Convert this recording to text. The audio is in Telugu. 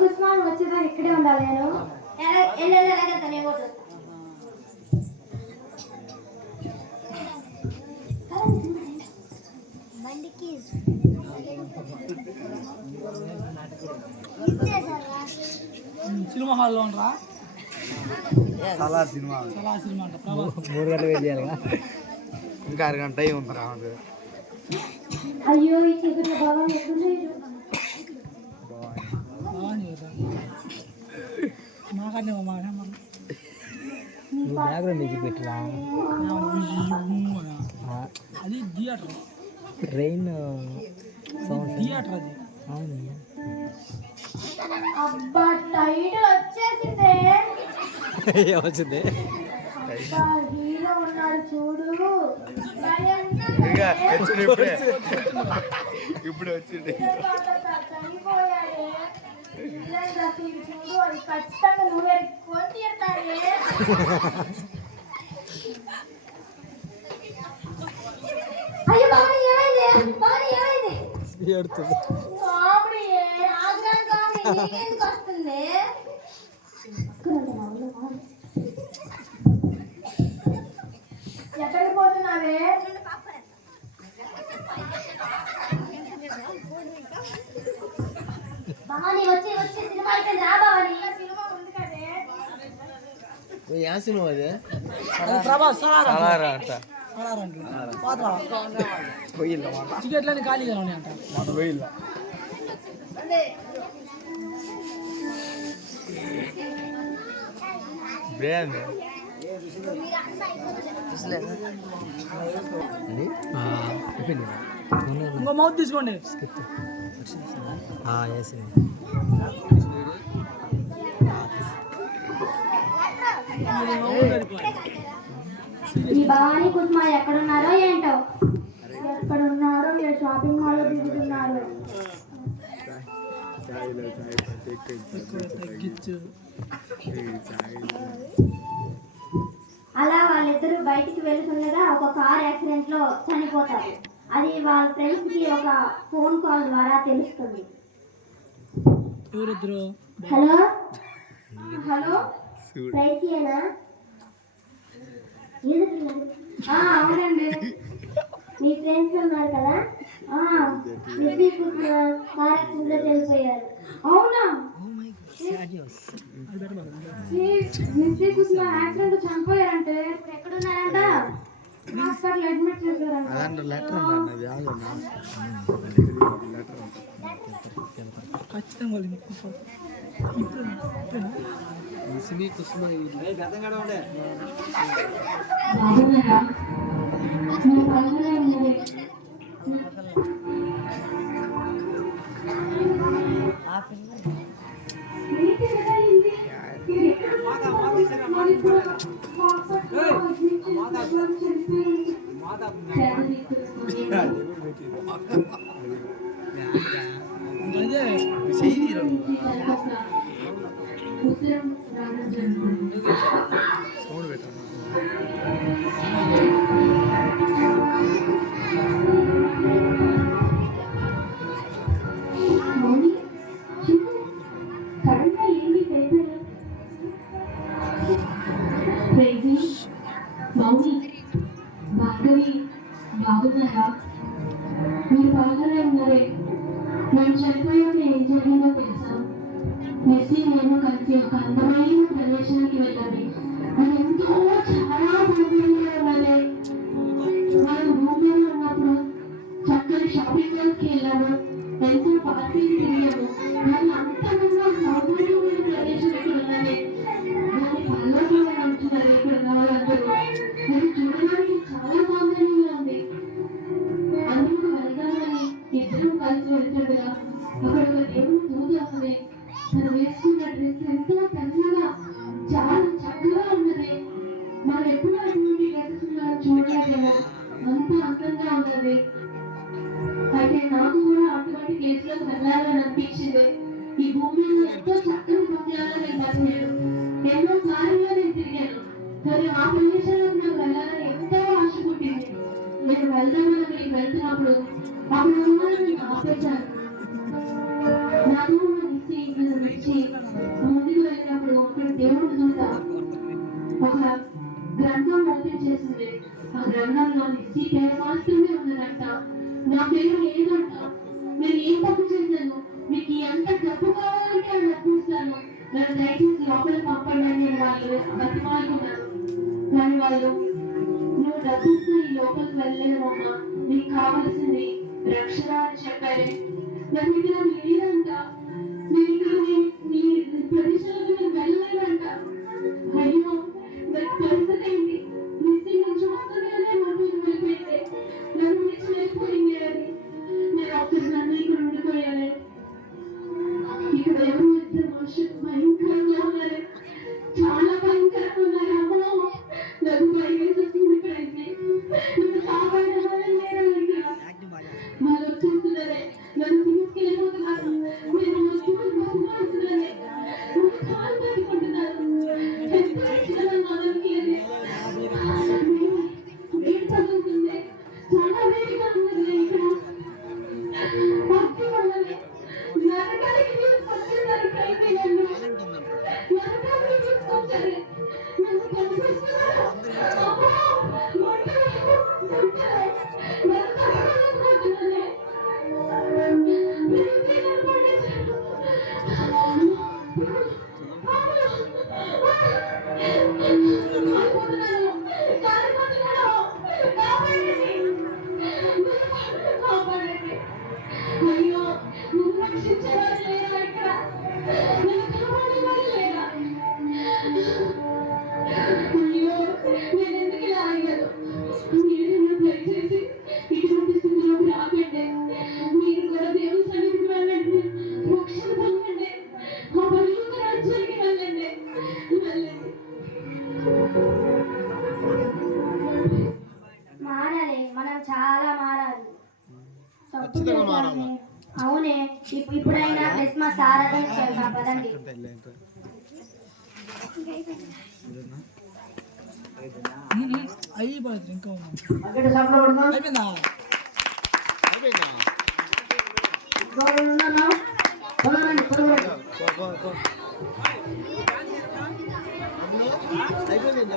కుస్మాన్ వచ్చేదా? ఇక్కడే ఉండాలి నేను. వెళ్ళేలాగా బండికి. సినిమా హాల్లో ఉండరా చాలా సినిమా. చాలా సినిమా అంట మూడు గంటలు వెయిట్ ఇంకా అరగంట రావద్దు అయ్యో బాగుంది కదా. మాకనే మాట నువ్వు బ్యాక్గ్రౌండ్ మ్యూజిక్ పెట్టిరా? అది థియేటర్. ట్రైన్ సౌండ్ థియేటర్ అది. అవును. అబ్బా టైటిల్ వచ్చేసిందే. వచ్చింది అబ్బా హీరో ఉన్నాడు చూడు. ఇప్పుడే. వచ్చింది. ఖచ్చితంగా నువ్వే కొని తీరుతాడే. అయ్యో బాబు ఏమైంది? బాబు ఏమైంది? ఏడుతుంది. ఎక్కడికి పోతున్నావే? భవాని వచ్చి వచ్చి సినిమా అయిపోయింది. రా భవాని. సినిమా ఉంది కదే. ఏ సినిమా అది? అది ప్రభాస్ సలార్ అంట. అలారా అంట. సలార్ అంట. పాత్ర? పోయిల్ల టికెట్లన్నీ ఖాళీగా ఉన్నాయి అంట మన పోయిల్ల బ్రేంది ఇంకో మౌత్ తీసుకోండి. వేసింది ఈ భవానీ కుస్మా ఎక్కడున్నారో ఏంటో? ఎక్కడున్నారో? ఏ షాపింగ్ మాల్ తిరుగుతున్నారు తగ్గించు. అలా వాళ్ళిద్దరూ బయటికి వెళ్తుండగా ఒక కార్ యాక్సిడెంట్లో చనిపోతారు. అది వాళ్ళ ఫ్రెండ్స్కి ఒక ఫోన్ కాల్ ద్వారా తెలుస్తుంది. హలో? హలో? ఆ, అవునండి. మీ ఫ్రెండ్స్ ఉన్నారు కదా? కార్ యాక్సిడెంట్లో చనిపోయారు. అవునా? కుమార్ యాక్సిడెంట్ చనిపోయారంటే ఇప్పుడు ఎక్కడున్నారంట? హాస్పిటల్ అడ్మిట్ చేశారంట. అదంటే లెటర్ ఉందండి అది లెటర్ ఖచ్చితంగా? సినీ కుసుమ బాగున్నారా? మీ పక్కనే Yani bu. మీరు బాగానే ఉన్నారే నేను చనిపోయాక ఏం జరిగిందో తెలుసా? మెస్సీ నేను కలిసి ఒక అందమైన ప్రదేశానికి వెళ్ళాలి అది ఎంతో చాలా సౌకర్యంగా ఉన్నది. మనం భూమిలో ఉన్నప్పుడు చక్కని షాపింగ్ మాల్కి వెళ్ళాము. ఎంతో పార్టీలు తిరిగాము కానీ అంతగా వెళ్తుండగా అక్కడ ఒక దేవుడు దూత ఉన్నది. తను వేసుకున్న డ్రెస్ ఎంతో పెద్దగా చాలా చక్కగా ఉన్నది. మనం ఎప్పుడు అటువంటి డ్రెస్సెస్ చూడలేదేమో. అంత అందంగా ఉన్నది. అయితే నాకు కూడా అటువంటి ప్లేస్లోకి వెళ్ళాలని అనిపించింది. ఈ భూమి మీద ఎంతో చక్కని పుణ్యాలను నేను బతికాను. ఎన్నో కార్యాలు నేను తిరిగాను. కానీ ఆ ప్రదేశంలో నాకు వెళ్ళాలని ఎంతో ఆశ పుట్టింది. నేను వెళ్దామని అక్కడికి వెళ్తున్నప్పుడు అప్పుడు ఆపేశారు ఇచ్చి ముందుకు వెళ్ళినప్పుడు దేవుడు ఒక గ్రంథం ఓపెన్ చేసింది. ఆ గ్రంథంలో నిచ్చి పేరు మాత్రమే ఉన్నదంట. నా పేరు లేదంట నేను ఏం తప్పు చేశాను? మీకు ఎంత డబ్బు కావాలంటే ఆ డబ్బు నన్ను దయచేసి లోపల పంపండి అని వాళ్ళు బతిమాలుకున్నాను కానీ వాళ్ళు నువ్వు డబ్బు ఇస్తే ఈ లోపలికి వెళ్ళలేమమ్మా. నీకు కావాల్సింది రక్షణ అని చెప్పారు నాకు ఇక్కడ లేదంట నేను ఇక్కడ నీ- ప్రదేశాలకు నేను వెళ్ళలేదంట అయ్యో నాకు పరిస్థితి ఏంటి మిస్సింగ్ నుంచి వస్తుందనే మమ్మీ వెళ్ళిపోయింది నన్ను మిస్ వెళ్ళిపోయింది అది నేను అప్పుడు నన్ను ఇక్కడ ఉండిపోయాను ఇక్కడ ఎవరు ఇద్దరు మనుషులు భయంకరంగా ఉన్నారు everybody Yeah. పో, పో. అయిపోయింది అయిపోయింది